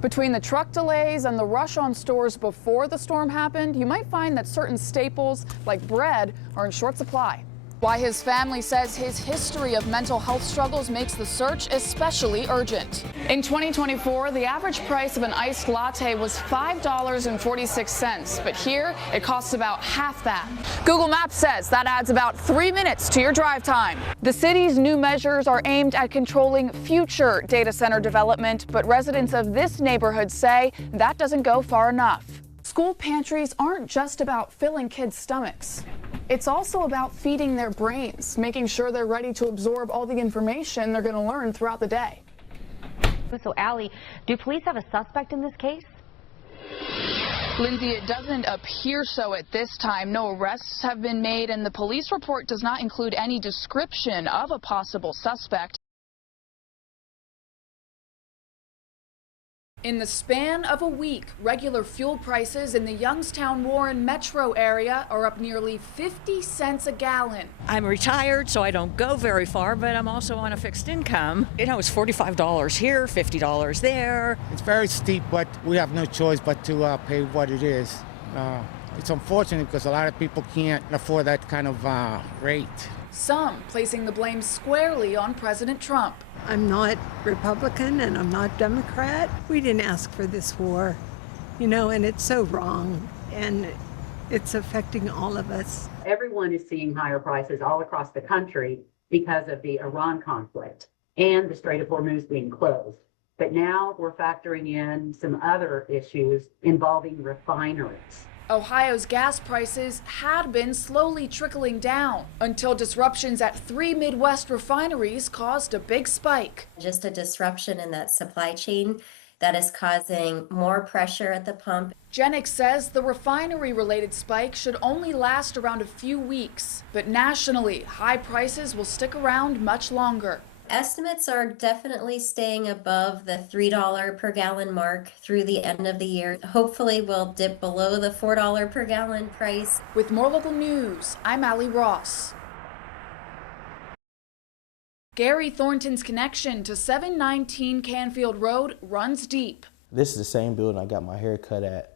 Between the truck delays and the rush on stores before the storm happened, you might find that certain staples, like bread, are in short supply. Why his family says his history of mental health struggles makes the search especially urgent. In 2024, the average price of an iced latte was $5.46, but here it costs about half that. Google Maps says that adds about 3 minutes to your drive time. The city's new measures are aimed at controlling future data center development, but residents of this neighborhood say that doesn't go far enough. School pantries aren't just about filling kids' stomachs. It's also about feeding their brains, making sure they're ready to absorb all the information they're going to learn throughout the day. So, Allie, do police have a suspect in this case? Lindsay, it doesn't appear so at this time. No arrests have been made, and the police report does not include any description of a possible suspect. In the span of a week, regular fuel prices in the Youngstown-Warren metro area are up nearly 50 cents a gallon. I'm retired, so I don't go very far, but I'm also on a fixed income. You know, it's $45 here, $50 there. It's very steep, but we have no choice but to pay what it is. It's unfortunate because a lot of people can't afford that kind of rate. Some placing the blame squarely on President Trump. I'm not Republican and I'm not Democrat. We didn't ask for this war, you know, and it's so wrong and it's affecting all of us. Everyone is seeing higher prices all across the country because of the Iran conflict and the Strait of Hormuz being closed. But now we're factoring in some other issues involving refineries. Ohio's gas prices had been slowly trickling down until disruptions at 3 Midwest refineries caused a big spike. Just a disruption in that supply chain that is causing more pressure at the pump. Jenick says the refinery-related spike should only last around a few weeks, but nationally, high prices will stick around much longer. Estimates are definitely staying above the $3 per gallon mark through the end of the year. Hopefully we'll dip below the $4 per gallon price. With more local news, I'm Allie Ross. Gary Thornton's connection to 719 Canfield Road runs deep. This is the same building I got my hair cut at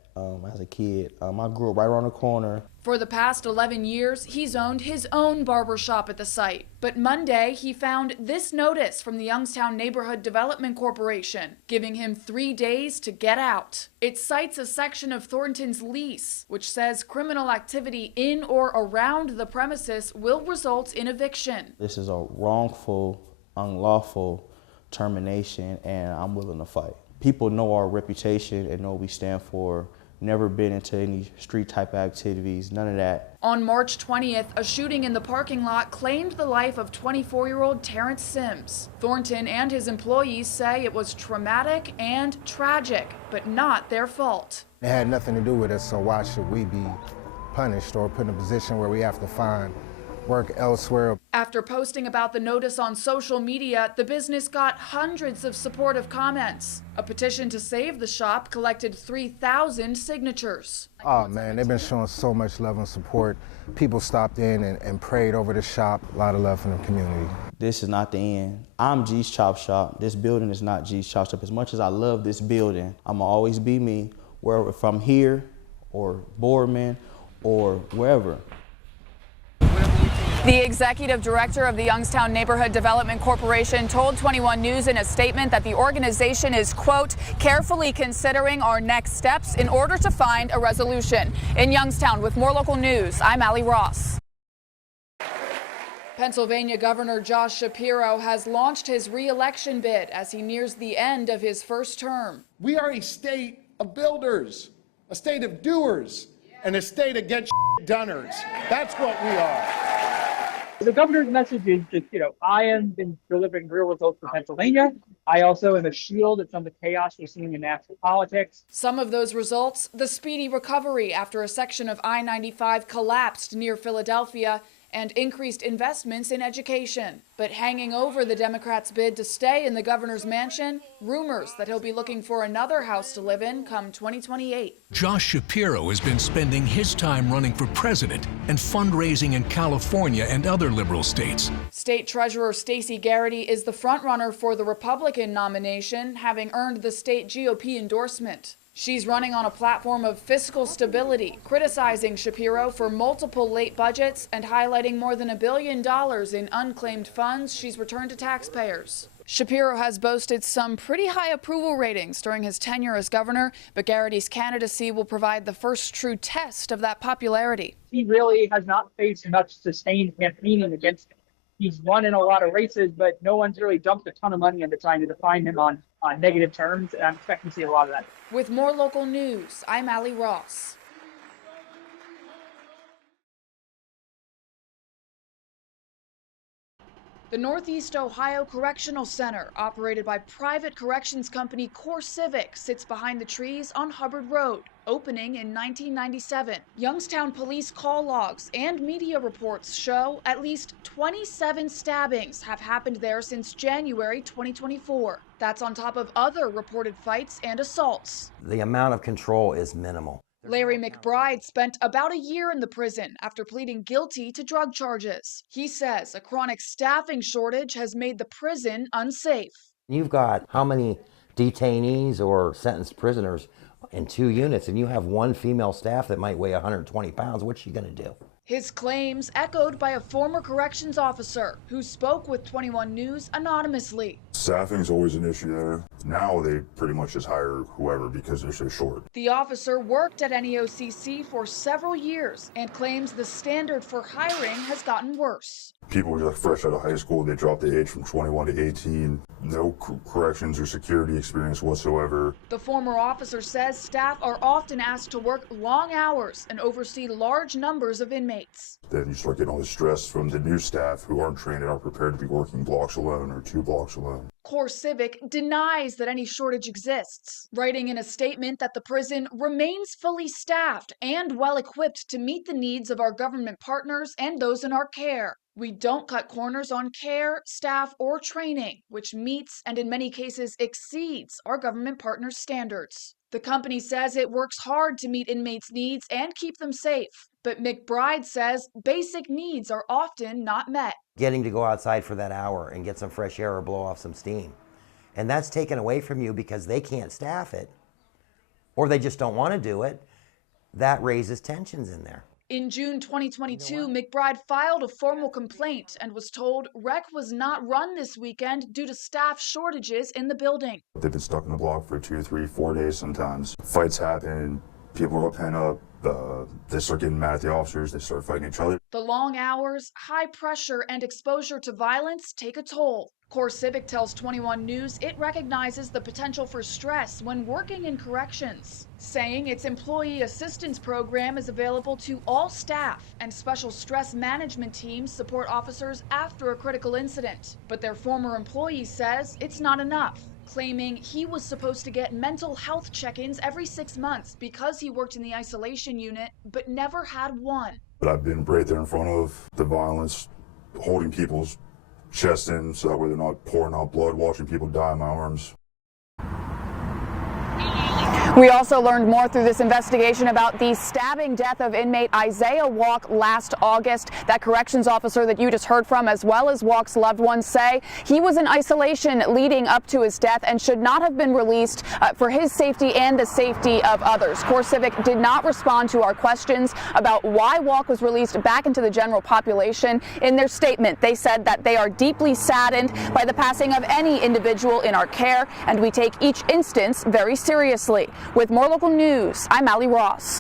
as a kid. I grew up right around the corner. For the past 11 years, he's owned his own barber shop at the site. But Monday, he found this notice from the Youngstown Neighborhood Development Corporation, giving him 3 days to get out. It cites a section of Thornton's lease, which says criminal activity in or around the premises will result in eviction. This is a wrongful, unlawful termination, and I'm willing to fight. People know our reputation and know what we stand for. Never been into any street type activities, none of that. On March 20th, a shooting in the parking lot claimed the life of 24-year-old Terrence Sims. Thornton and his employees say it was traumatic and tragic, but not their fault. It had nothing to do with us, so why should we be punished or put in a position where we have to find work elsewhere? After posting about the notice on social media, the business got hundreds of supportive comments. A petition to save the shop collected 3,000 signatures. Oh man, they've been showing so much love and support. People stopped in and prayed over the shop. A lot of love from the community. This is not the end. I'm G's Chop Shop. This building is not G's Chop Shop. As much as I love this building, I'm gonna always be me, wherever, if I'm here or Boardman or wherever. The executive director of the Youngstown Neighborhood Development Corporation told 21 News in a statement that the organization is, quote, carefully considering our next steps in order to find a resolution. In Youngstown, with more local news, I'm Allie Ross. Pennsylvania Governor Josh Shapiro has launched his re-election bid as he nears the end of his first term. We are a state of builders, a state of doers, and a state of get doners. That's what we are. The governor's message is just, I have been delivering real results for Pennsylvania. I also am a shield of some of the chaos we're seeing in national politics. Some of those results, the speedy recovery after a section of I-95 collapsed near Philadelphia, and increased investments in education. But hanging over the Democrats' bid to stay in the governor's mansion, rumors that he'll be looking for another house to live in come 2028. Josh Shapiro has been spending his time running for president and fundraising in California and other liberal states. State Treasurer Stacey Garrity is the frontrunner for the Republican nomination, having earned the state GOP endorsement. She's running on a platform of fiscal stability, criticizing Shapiro for multiple late budgets and highlighting more than $1 billion in unclaimed funds she's returned to taxpayers. Shapiro has boasted some pretty high approval ratings during his tenure as governor, but Garrity's candidacy will provide the first true test of that popularity. He really has not faced much sustained campaigning against him. He's won in a lot of races, but no one's really dumped a ton of money into trying to define him on negative terms, and I'm expecting to see a lot of that. With more local news, I'm Allie Ross. The Northeast Ohio Correctional Center, operated by private corrections company CoreCivic, sits behind the trees on Hubbard Road, opening in 1997. Youngstown police call logs and media reports show at least 27 stabbings have happened there since January 2024. That's on top of other reported fights and assaults. The amount of control is minimal. Larry McBride spent about a year in the prison after pleading guilty to drug charges. He says a chronic staffing shortage has made the prison unsafe. You've got how many detainees or sentenced prisoners in 2 units, and you have one female staff that might weigh 120 pounds. What's she going to do? His claims echoed by a former corrections officer who spoke with 21 News anonymously. Staffing's always an issue there. Now they pretty much just hire whoever because they're so short. The officer worked at NEOCC for several years and claims the standard for hiring has gotten worse. People are like fresh out of high school, they drop the age from 21 to 18. No corrections or security experience whatsoever. The former officer says staff are often asked to work long hours and oversee large numbers of inmates. Then you start getting all the stress from the new staff who aren't trained and aren't prepared to be working blocks alone or 2 blocks alone. CoreCivic denies that any shortage exists, writing in a statement that the prison remains fully staffed and well-equipped to meet the needs of our government partners and those in our care. We don't cut corners on care, staff, or training, which meets and in many cases exceeds our government partners' standards. The company says it works hard to meet inmates' needs and keep them safe, but McBride says basic needs are often not met. Getting to go outside for that hour and get some fresh air or blow off some steam. And that's taken away from you because they can't staff it, or they just don't want to do it. That raises tensions in there. In June 2022, McBride filed a formal complaint and was told rec was not run this weekend due to staff shortages in the building. They've been stuck in the block for 2, 3, 4 days sometimes. Fights happen, people are pent up, they start getting mad at the officers, they start fighting each other. The long hours, high pressure, and exposure to violence take a toll. CoreCivic tells 21 News it recognizes the potential for stress when working in corrections, saying its employee assistance program is available to all staff and special stress management teams support officers after a critical incident. But their former employee says it's not enough, claiming he was supposed to get mental health check-ins every 6 months because he worked in the isolation unit, but never had one. But I've been right there in front of the violence, holding people's chest in so that way they're not pouring out blood, watching people die in my arms. We also learned more through this investigation about the stabbing death of inmate Isaiah Walk last August. That corrections officer that you just heard from, as well as Walk's loved ones, say he was in isolation leading up to his death and should not have been released for his safety and the safety of others. CoreCivic did not respond to our questions about why Walk was released back into the general population. In their statement, they said that they are deeply saddened by the passing of any individual in our care, and we take each instance very seriously. With more local news, I'm Allie Ross.